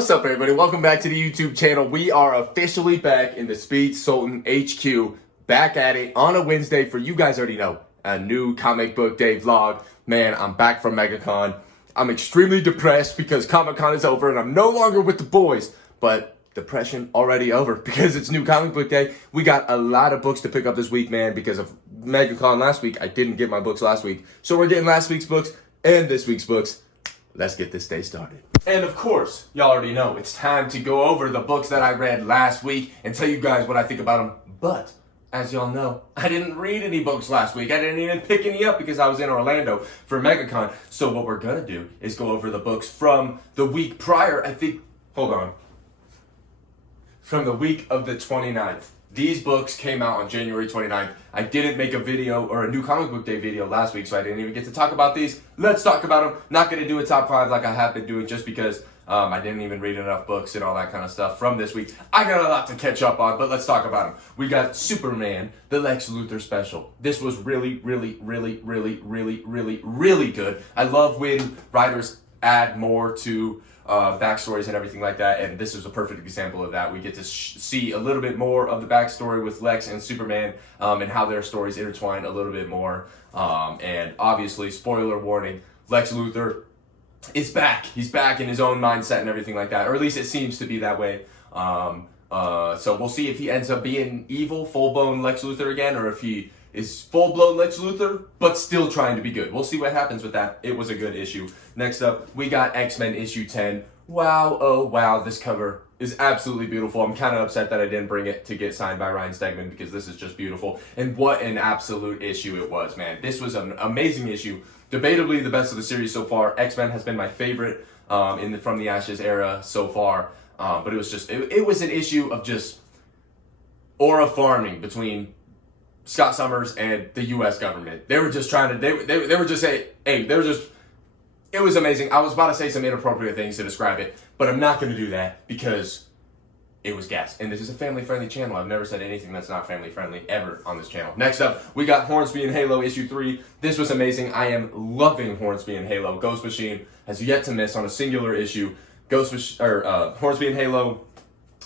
What's up, everybody? Welcome back to the YouTube channel. We are officially back in the Speed Sultan HQ, back at it on a Wednesday for, you guys already know, a new comic book day vlog. Man, I'm back from MegaCon. I'm extremely depressed because Comic-Con is over and I'm no longer with the boys, but depression already over because it's new comic book day. We got a lot of books to pick up this week, man, because of MegaCon last week. I didn't get my books last week, so we're getting last week's books and this week's books. Let's get this day started. And of course, y'all already know, it's time to go over the books that I read last week and tell you guys what I think about them. But, as y'all know, I didn't read any books last week. I didn't even pick any up because I was in Orlando for MegaCon. So what we're gonna do is go over the books from the week prior, from the week of the 29th. These books came out on January 29th. I didn't make a video or a new comic book day video last week, so I didn't even get to talk about these. Let's talk about them. Not going to do a top 5 like I have been doing just because I didn't even read enough books and all that kind of stuff from this week. I got a lot to catch up on, but let's talk about them. We got Superman, the Lex Luthor special. This was really good. I love when writers add more to backstories and everything like that, and this is a perfect example of that. We get to see a little bit more of the backstory with Lex and Superman and how their stories intertwine a little bit more. And obviously, spoiler warning, Lex Luthor is back. He's back in his own mindset and everything like that, or at least it seems to be that way. So we'll see if he ends up being evil, full-blown Lex Luthor again, or if he is full-blown Lex Luthor, but still trying to be good. We'll see what happens with that. It was a good issue. Next up, we got X-Men issue 10. Wow, oh wow, this cover is absolutely beautiful. I'm kind of upset that I didn't bring it to get signed by Ryan Stegman because this is just beautiful. And what an absolute issue it was, man. This was an amazing issue. Debatably the best of the series so far. X-Men has been my favorite from the Ashes era so far. But it was just, it was an issue of just aura farming between Scott Summers and the U.S. government. They were just trying to, they were just saying, hey, they were just, it was amazing. I was about to say some inappropriate things to describe it, but I'm not going to do that because it was gas. And this is a family-friendly channel. I've never said anything that's not family-friendly ever on this channel. Next up, we got Hornsby and Halo issue 3. This was amazing. I am loving Hornsby and Halo. Ghost Machine has yet to miss on a singular issue. Hornsby and Halo,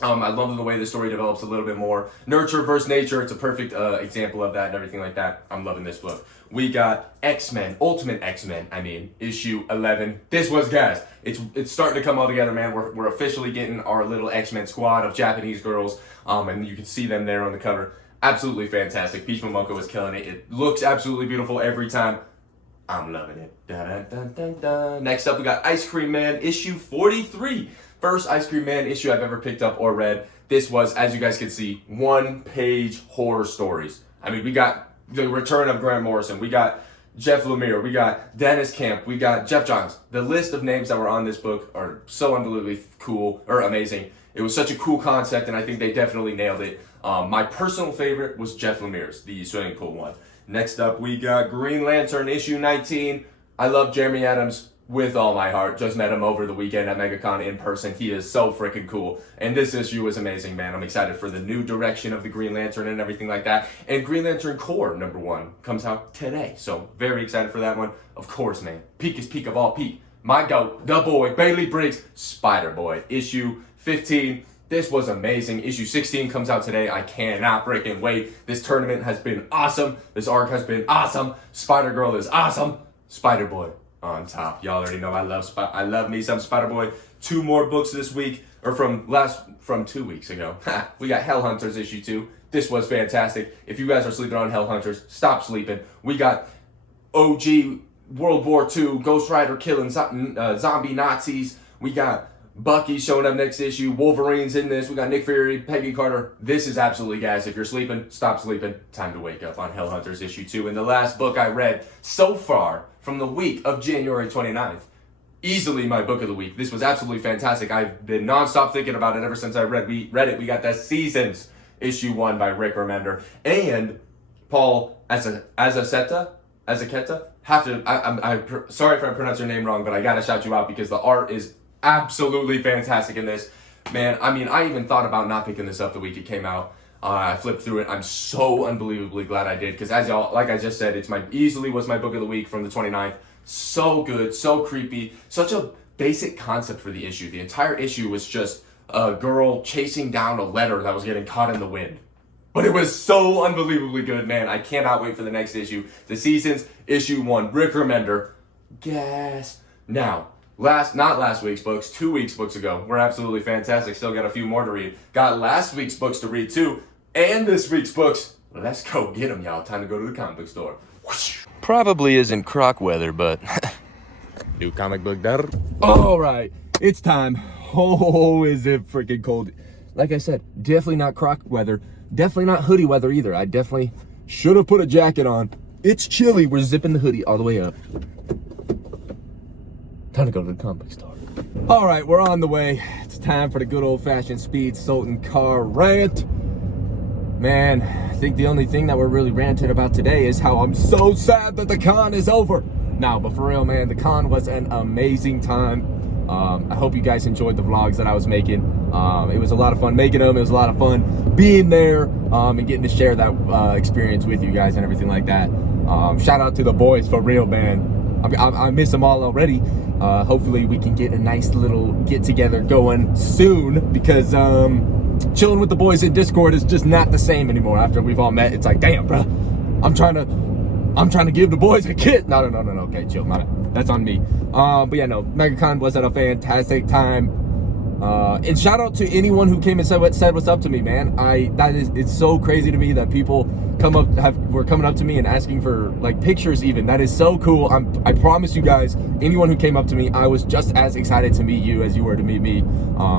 I love the way the story develops a little bit more. Nurture versus nature, it's a perfect example of that and everything like that. I'm loving this book. We got X-Men, Ultimate X-Men, issue 11. This was gas. It's starting to come all together, man. We're officially getting our little X-Men squad of Japanese girls, and you can see them there on the cover. Absolutely fantastic. Peach Momoko is killing it. It looks absolutely beautiful every time. I'm loving it. Dun, dun, dun, dun, dun. Next up, we got Ice Cream Man, issue 43. First Ice Cream Man issue I've ever picked up or read. This was, as you guys can see, one-page horror stories. We got the return of Grant Morrison. We got Jeff Lemire. We got Dennis Camp. We got Jeff Johns. The list of names that were on this book are so unbelievably cool, or amazing. It was such a cool concept, and I think they definitely nailed it. My personal favorite was Jeff Lemire's, the swimming pool one. Next up, we got Green Lantern, issue 19. I love Jeremy Adams with all my heart. Just met him over the weekend at MegaCon in person. He is so freaking cool. And this issue was amazing, man. I'm excited for the new direction of the Green Lantern and everything like that. And Green Lantern Corps #1 comes out today. So very excited for that one. Of course, man. Peak is peak of all peak. My goat, the boy, Bailey Briggs, Spider-Boy, issue 15. This was amazing. Issue 16 comes out today. I cannot freaking wait. This tournament has been awesome. This arc has been awesome. Spider-Girl is awesome. Spider-Boy on top. Y'all already know I love me some Spider-Boy. 2 more books this week, or from 2 weeks ago. We got Hell Hunters issue 2. This was fantastic. If you guys are sleeping on Hell Hunters, stop sleeping. We got OG World War II, Ghost Rider killing zombie Nazis. We got Bucky showing up next issue. Wolverine's in this. We got Nick Fury, Peggy Carter. This is absolutely gas. If you're sleeping, stop sleeping. Time to wake up on Hell Hunters issue 2. And the last book I read so far from the week of January 29th. Easily my book of the week. This was absolutely fantastic. I've been nonstop thinking about it ever since I read it. We got the Seasons issue 1 by Rick Remender. And Paul Azaceta. I'm sorry if I pronounced your name wrong, but I gotta shout you out because the art is absolutely fantastic in this. Man, I even thought about not picking this up the week it came out. I flipped through it. I'm so unbelievably glad I did because, as y'all, like I just said, easily was my book of the week from the 29th. So good, so creepy, such a basic concept for the issue. The entire issue was just a girl chasing down a letter that was getting caught in the wind. But it was so unbelievably good, man. I cannot wait for the next issue. The Seasons, issue 1, Rick Remender. Gas. Now, not last week's books, 2 weeks' books ago. We're absolutely fantastic. Still got a few more to read. Got last week's books to read too. And this week's books. Let's go get them, y'all. Time to go to the comic book store. Probably isn't croc weather, but New comic book there. all right, it's time. Oh, is it freaking cold. Like I said, definitely not croc weather. Definitely not hoodie weather either. I definitely should have put a jacket on. It's chilly. We're zipping the hoodie all the way up. Time to go to the comic book store. All right, we're on the way. It's time for the good old-fashioned Speed Sultan car rant. Man, I think the only thing that we're really ranting about today is how I'm so sad that the con is over. No, but for real, man, the con was an amazing time. I hope you guys enjoyed the vlogs that I was making. It was a lot of fun making them. It was a lot of fun being there and getting to share that experience with you guys and everything like that. Shout out to the boys, for real, man. I miss them all already. Hopefully we can get a nice little get-together going soon, because chilling with the boys in Discord is just not the same anymore. After we've all met, it's like, damn, bro, I'm trying to give the boys a kiss. No. Okay, chill. That's on me. But yeah, no, MegaCon was at a fantastic time. And shout out to anyone who came and said what's up to me, man. It's so crazy to me that people were coming up to me and asking for like pictures even. That is so cool. I promise you guys, anyone who came up to me, I was just as excited to meet you as you were to meet me.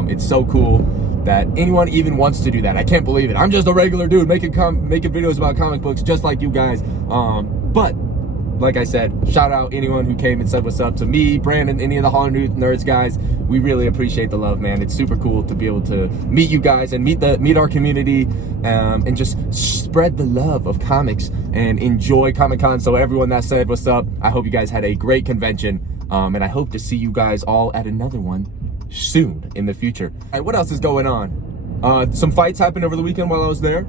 It's so cool that anyone even wants to do that. I can't believe it. I'm just a regular dude making videos about comic books just like you guys. But like I said, shout out anyone who came and said what's up to me, Brandon, any of the Hollow Nerds guys. We really appreciate the love, man. It's super cool to be able to meet you guys and meet our community, and just spread the love of comics and enjoy Comic-Con. So everyone that said what's up, I hope you guys had a great convention, and I hope to see you guys all at another one soon in the future. All right, what else is going on? Some fights happened over the weekend while I was there.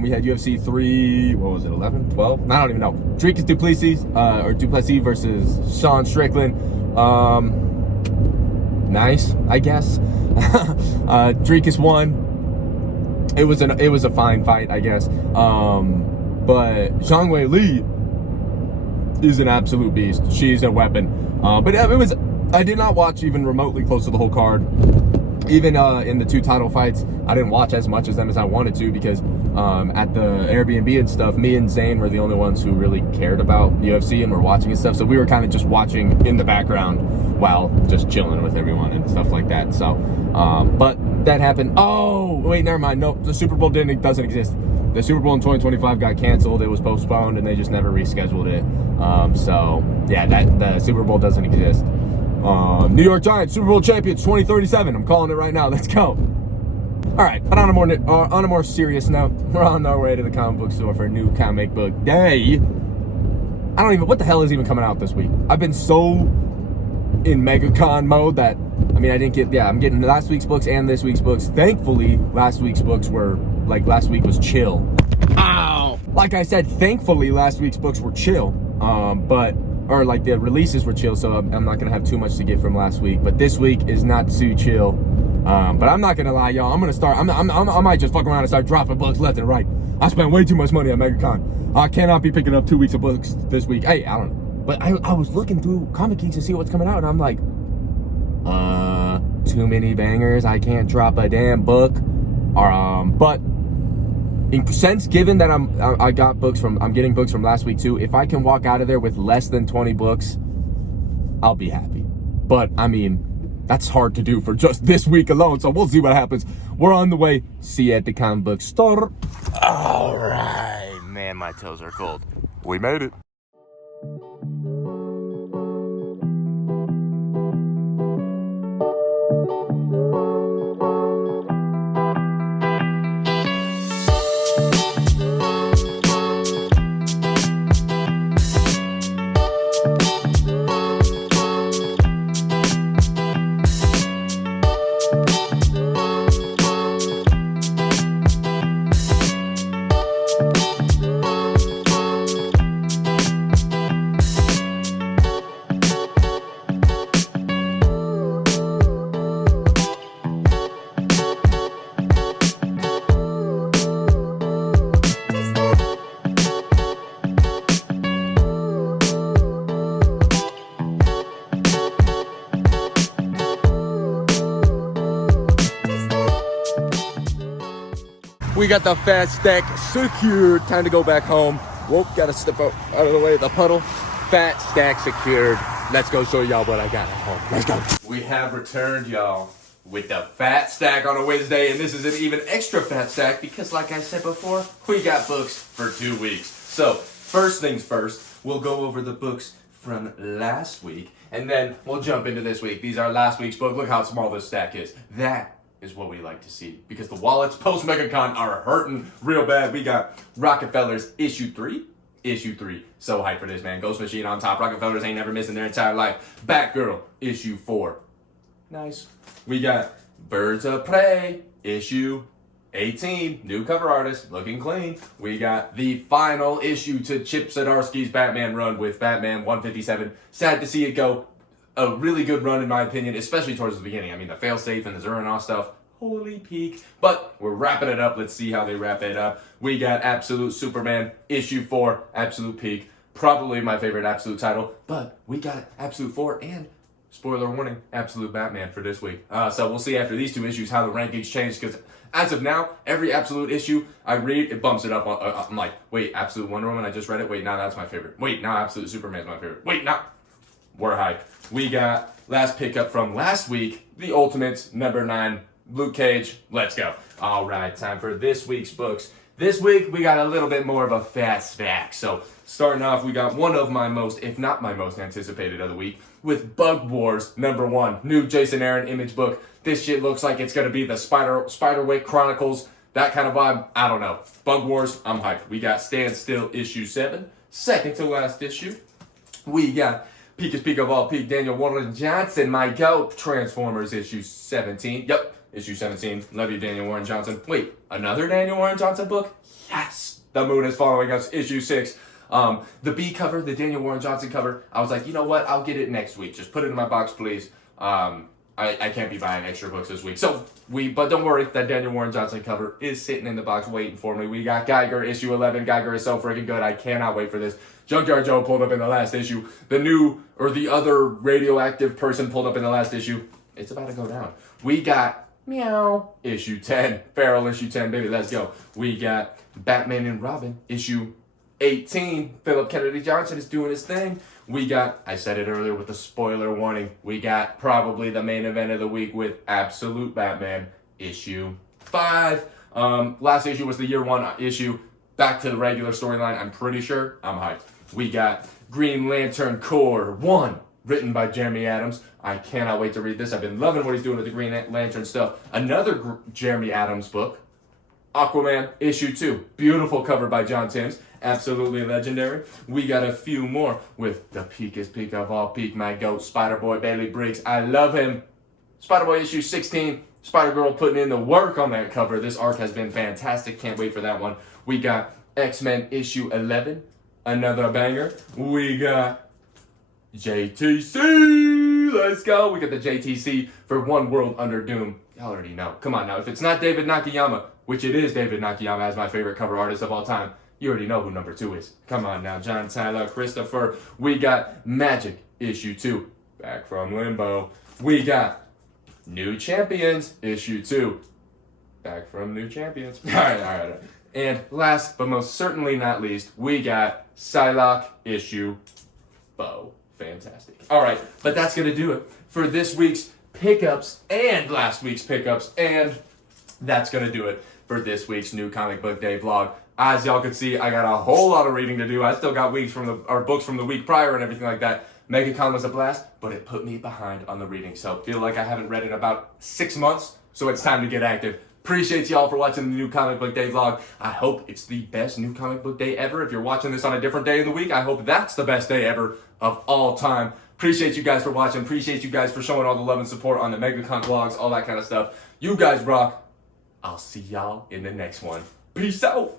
We had UFC 3, what was it, 11, 12? I don't even know. Dricus Duplessis versus Sean Strickland. Nice, I guess. Dricus won. It was a fine fight, I guess. But Zhang Wei Li is an absolute beast. She's a weapon. But I did not watch even remotely close to the whole card. Even in the 2 title fights, I didn't watch as much as them as I wanted to, because at the Airbnb and stuff, me and Zane were the only ones who really cared about UFC and were watching and stuff. So we were kind of just watching in the background while just chilling with everyone and stuff like that. So, but that happened. Oh, wait, never mind. No, the Super Bowl doesn't exist. The Super Bowl in 2025 got canceled. It was postponed, and they just never rescheduled it. So yeah, the Super Bowl doesn't exist. New York Giants, Super Bowl champions 2037. I'm calling it right now. Let's go. All right, but on a more serious note, we're on our way to the comic book store for a new comic book day. What the hell is even coming out this week? I've been so in MegaCon mode that, I'm getting last week's books and this week's books. Thankfully, last week was chill. Ow! Like I said, thankfully last week's books were chill. Or the releases were chill, so I'm not gonna have too much to get from last week. But this week is not too chill. But I'm not gonna lie, y'all. I might just fuck around and start dropping books left and right. I spent way too much money on MegaCon. I cannot be picking up 2 weeks of books this week. Hey, I don't know. But I was looking through Comic Geeks to see what's coming out, and I'm like, too many bangers. I can't drop a damn book. But in sense given that I'm getting books from last week too, if I can walk out of there with less than 20 books, I'll be happy. But I mean, that's hard to do for just this week alone, so we'll see what happens. We're on the way. See you at the comic book store. All right, man, my toes are cold. We made it. We got the fat stack secured. Time to go back home. Whoop, gotta step out of the way of the puddle. Fat stack secured. Let's go show y'all what I got at home. Let's go. We have returned, y'all, with the fat stack on a Wednesday, and this is an even extra fat stack because, like I said before, we got books for 2 weeks. So, first things first, we'll go over the books from last week, and then we'll jump into this week. These are last week's book. Look how small this stack is. That is what we like to see because the wallets post MegaCon are hurting real bad. We got Rockefellers issue 3. Issue 3. So hyped for this, man. Ghost Machine on top. Rockefellers ain't never missing their entire life. Batgirl, issue 4. Nice. We got Birds of Prey, issue 18. New cover artist, looking clean. We got the final issue to Chip Zdarsky's Batman run with Batman 157. Sad to see it go. A really good run in my opinion, especially towards the beginning. I mean, the failsafe and the Zuranoff stuff. Holy peak. But we're wrapping it up. Let's see how they wrap it up. We got Absolute Superman, issue 4, Absolute Peak. Probably my favorite Absolute title. But we got Absolute 4 and, spoiler warning, Absolute Batman for this week. So we'll see after these 2 issues how the rankings change. Because as of now, every Absolute issue I read, it bumps it up. I'm like, wait, Absolute Wonder Woman, I just read it. Wait, now that's my favorite. Wait, now Absolute Superman's my favorite. Wait, now. We're hyped. We got last pickup from last week, The Ultimates, number 9. Luke Cage, let's go. All right, time for this week's books. This week, we got a little bit more of a fat stack. So, starting off, we got one of my most, if not my most anticipated of the week, with Bug Wars, number 1. New Jason Aaron image book. This shit looks like it's going to be the Spiderwick Chronicles, that kind of vibe. I don't know. Bug Wars, I'm hyped. We got Stand Still, issue 7. Second to last issue. We got Peakest Peak of all peak, Daniel Warren Johnson, my GOAT, Transformers, issue 17. Yep. Issue 17. Love you, Daniel Warren Johnson. Wait, another Daniel Warren Johnson book? Yes! The Moon is Following Us, issue 6. The B cover, the Daniel Warren Johnson cover, I was like, you know what? I'll get it next week. Just put it in my box, please. I can't be buying extra books this week. But don't worry, that Daniel Warren Johnson cover is sitting in the box waiting for me. We got Geiger, issue 11. Geiger is so freaking good. I cannot wait for this. Junkyard Joe pulled up in the last issue. The other radioactive person pulled up in the last issue. It's about to go down. We got Meow, issue 10. Feral, issue 10, baby, let's go. We got Batman and Robin, issue 18. Philip Kennedy Johnson is doing his thing. We got, I said it earlier with the spoiler warning, we got probably the main event of the week with Absolute Batman, issue 5. Last issue was the year 1 issue. Back to the regular storyline, I'm pretty sure. I'm hyped. We got Green Lantern Corps 1. Written by Jeremy Adams. I cannot wait to read this. I've been loving what he's doing with the Green Lantern stuff. Another Jeremy Adams book, Aquaman, issue 2. Beautiful cover by John Timms. Absolutely legendary. We got a few more with the Peakest Peak of all peak, my GOAT, Spider-Boy Bailey Briggs. I love him. Spider-Boy issue 16. Spider-Girl putting in the work on that cover. This arc has been fantastic. Can't wait for that one. We got X-Men issue 11. Another banger. We got JTC, let's go. We got the JTC for One World Under Doom. Y'all already know. Come on now. If it's not David Nakayama, which it is David Nakayama as my favorite cover artist of all time, you already know who number 2 is. Come on now. John Tyler, Christopher. We got Magic, issue 2. Back from Limbo. We got New Champions, issue 2. Back from New Champions. All right. And last but most certainly not least, we got Psylocke, issue 4. Fantastic. All right, but that's going to do it for this week's pickups and last week's pickups, and that's going to do it for this week's New Comic Book Day vlog. As y'all can see, I got a whole lot of reading to do. I still got books from the week prior and everything like that. MegaCon was a blast, but it put me behind on the reading, so feel like I haven't read in about 6 months, so it's time to get active. Appreciate y'all for watching the New Comic Book Day vlog. I hope it's the best New Comic Book Day ever. If you're watching this on a different day of the week, I hope that's the best day ever of all time. Appreciate you guys for watching. Appreciate you guys for showing all the love and support on the MegaCon vlogs, all that kind of stuff. You guys rock. I'll see y'all in the next one. Peace out.